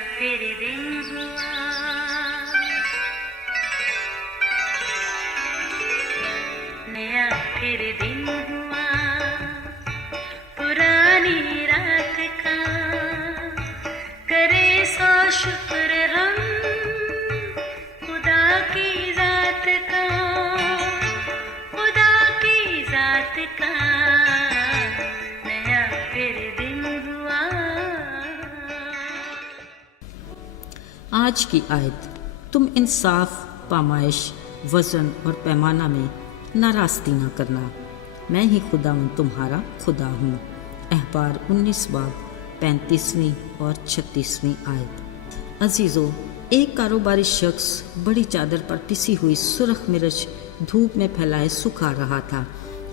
फिर दिन हुआ, नया फिर दिन हुआ, पुरानी रात का करे सो शुक्र हम खुदा की जात का, खुदा की जात का, नया फिर दिन हुआ। आज की आयत, तुम इंसाफ, पामाइश, वज़न और पैमाना में नाराज़गी ना करना, मैं ही खुदावंद तुम्हारा खुदा हूँ। अहबार 19 बाब 35वीं और 36वीं आयत। अजीज़ों, एक कारोबारी शख्स बड़ी चादर पर पिसी हुई सुर्ख मिर्च धूप में फैलाए सुखा रहा था।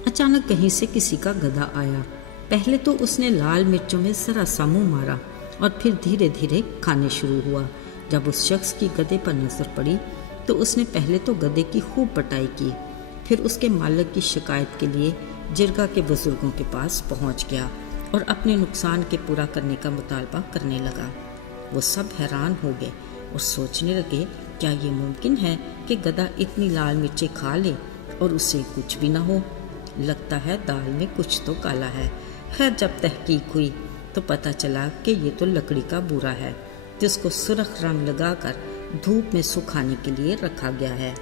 अचानक कहीं से किसी का गधा आया। पहले तो उसने लाल मिर्चों में ज़रा सा मुँह मारा और फिर धीरे धीरे खाने शुरू हुआ। जब उस शख्स की गधे पर नजर पड़ी तो उसने पहले तो गधे की खूब पिटाई की, फिर उसके मालिक की शिकायत के लिए जिरगा के बुजुर्गों के पास पहुंच गया और अपने नुकसान के पूरा करने का मुतालबा करने लगा। वो सब हैरान हो गए और सोचने लगे, क्या ये मुमकिन है कि गधा इतनी लाल मिर्चें खा ले और उसे कुछ भी ना हो? लगता है दाल में कुछ तो काला है। खैर, जब तहकीक हुई तो पता चला कि ये तो लकड़ी का बूरा है जिसको सुर्ख रंग लगाकर धूप में सुखाने के लिए रखा गया है।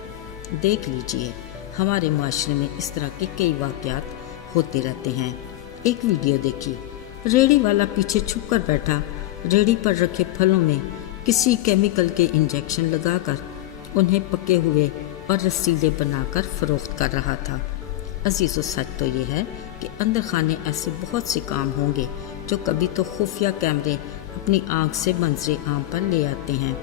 देख लीजिए, हमारे माशरे में इस तरह के कई वाक़यात होते रहते हैं। एक वीडियो देखी, रेड़ी वाला पीछे छुप कर बैठा रेड़ी पर रखे फलों में किसी केमिकल के इंजेक्शन लगाकर उन्हें पके हुए और रसीले बनाकर फ़रोख्त कर रहा था। अजीज़ों, सच तो ये है कि अंदर खाने ऐसे बहुत से काम होंगे जो कभी तो खुफिया कैमरे अपनी आंख से मंजरे आम पर ले आते हैं,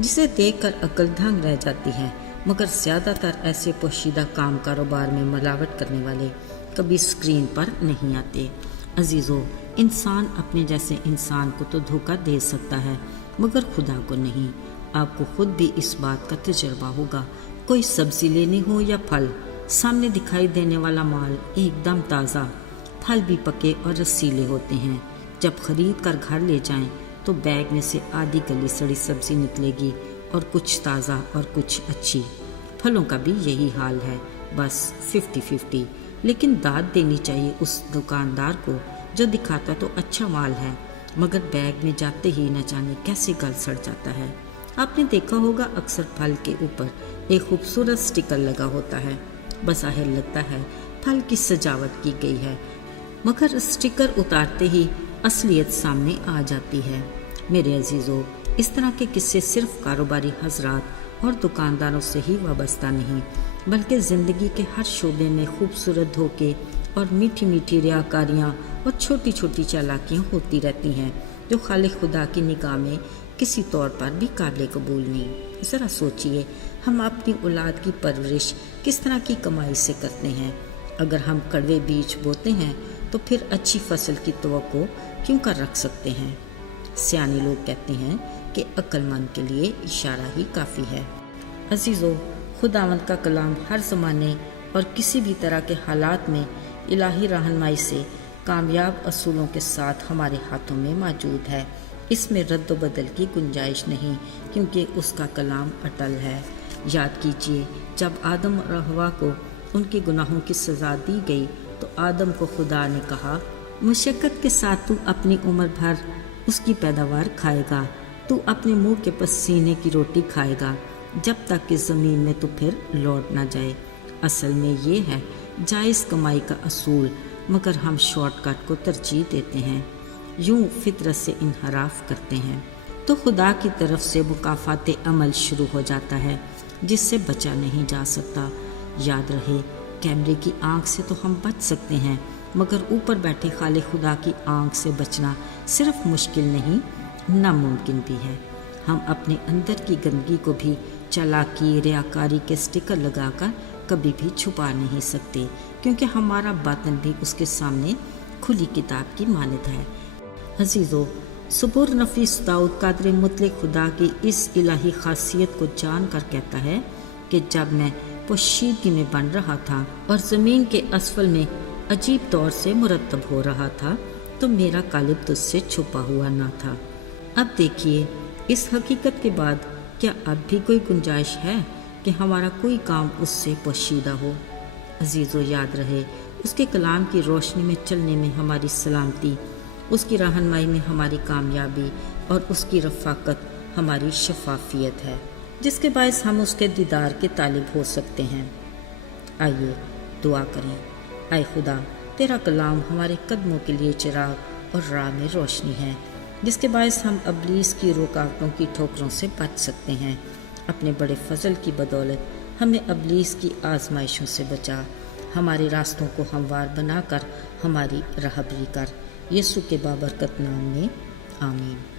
जिसे देखकर अक्ल दंग रह जाती है। मगर ज़्यादातर ऐसे पोशीदा काम कारोबार में मिलावट करने वाले कभी स्क्रीन पर नहीं आते। अजीज़ों, इंसान अपने जैसे इंसान को तो धोखा दे सकता है मगर खुदा को नहीं। आपको खुद भी इस बात का तजुर्बा होगा। कोई सब्ज़ी लेनी हो या फल, सामने दिखाई देने वाला माल एकदम ताज़ा, फल भी पके और रसीले होते हैं। जब खरीद कर घर ले जाएं तो बैग में से आधी गली सड़ी सब्ज़ी निकलेगी और कुछ ताज़ा और कुछ अच्छी। फलों का भी यही हाल है, बस 50-50। लेकिन दाद देनी चाहिए उस दुकानदार को जो दिखाता तो अच्छा माल है मगर बैग में जाते ही न जाने कैसे गल सड़ जाता है। आपने देखा होगा, अक्सर फल के ऊपर एक खूबसूरत स्टिकर लगा होता है। बज़ाहिर लगता है फल की सजावट की गई है, मगर स्टिकर उतारते ही असलियत सामने आ जाती है। मेरे अजीज़ों, इस तरह के किस्से सिर्फ कारोबारी हजरात और दुकानदारों से ही वाबस्ता नहीं, बल्कि ज़िंदगी के हर शोबे में खूबसूरत धोखे और मीठी मीठी रियाकारियाँ और छोटी छोटी चालाकियाँ होती रहती हैं जो खालिक खुदा की निगाह में किसी तौर पर भी काबिल कबूल नहीं। ज़रा सोचिए, हम अपनी औलाद की परवरिश किस तरह की कमाई से करते हैं। अगर हम कड़वे बीज बोते हैं तो फिर अच्छी फसल की तवक्को क्यों कर रख सकते हैं? सियाने लोग कहते हैं कि अक्लमंद के लिए इशारा ही काफ़ी है। अजीज़ों, खुदावंद का कलाम हर ज़माने और किसी भी तरह के हालात में इलाही रहनुमाई से कामयाब असूलों के साथ हमारे हाथों में मौजूद है। इसमें रद्द बदल की गुंजाइश नहीं, क्योंकि उसका कलाम अटल है। याद कीजिए, जब आदम और हवा को उनके गुनाहों की सज़ा दी गई तो आदम को खुदा ने कहा, मुशक्क़त के साथ तू अपनी उम्र भर उसकी पैदावार खाएगा, तू अपने मुंह के पसीने की रोटी खाएगा जब तक कि ज़मीन में तू फिर लौट ना जाए। असल में ये है जायज़ कमाई का असूल, मगर हम शॉर्टकट को तरजीह देते हैं, यूं फितरत से इनहराफ करते हैं तो खुदा की तरफ से मुकाफ़ात अमल शुरू हो जाता है जिससे बचा नहीं जा सकता। याद रहे, कैमरे की आंख से तो हम बच सकते हैं, मगर ऊपर बैठे खालिक खुदा की आंख से बचना सिर्फ मुश्किल नहीं, नामुमकिन भी है। हम अपने अंदर की गंदगी को भी चालाकी, रियाकारी के स्टिकर लगाकर कभी भी छुपा नहीं सकते, क्योंकि हमारा बातन भी उसके सामने खुली किताब की मानद है। अजीज़ों, सुबुर नफीस दाऊद कादर मुतलक खुदा की इस इलाही खासियत को जान कर कहता है कि जब मैं पोशीदगी में बन रहा था और ज़मीन के असफल में अजीब तौर से मुरतब हो रहा था तो मेरा कालिब तुझसे छुपा हुआ ना था। अब देखिए, اس حقیقت کے بعد کیا اب بھی کوئی گنجائش ہے کہ ہمارا کوئی کام اس سے پوشیدہ ہو؟ عزیزو، یاد رہے اس کے کلام کی روشنی میں چلنے میں ہماری سلامتی، اس کی رہنمائی میں ہماری کامیابی اور اس کی رفاقت ہماری شفافیت ہے، جس کے باعث ہم اس کے دیدار کے طالب ہو سکتے ہیں۔ آئیے دعا کریں۔ اے خدا، تیرا کلام ہمارے قدموں کے لیے چراغ اور راہ میں روشنی ہے، جس کے باعث ہم ابلیس کی رکاوٹوں کی ٹھوکروں سے بچ سکتے ہیں۔ اپنے بڑے فضل کی بدولت ہمیں ابلیس کی آزمائشوں سے بچا، ہمارے راستوں کو ہموار بنا کر ہماری راہبری کر۔ یسوع کے بابرکت نام میں آمین۔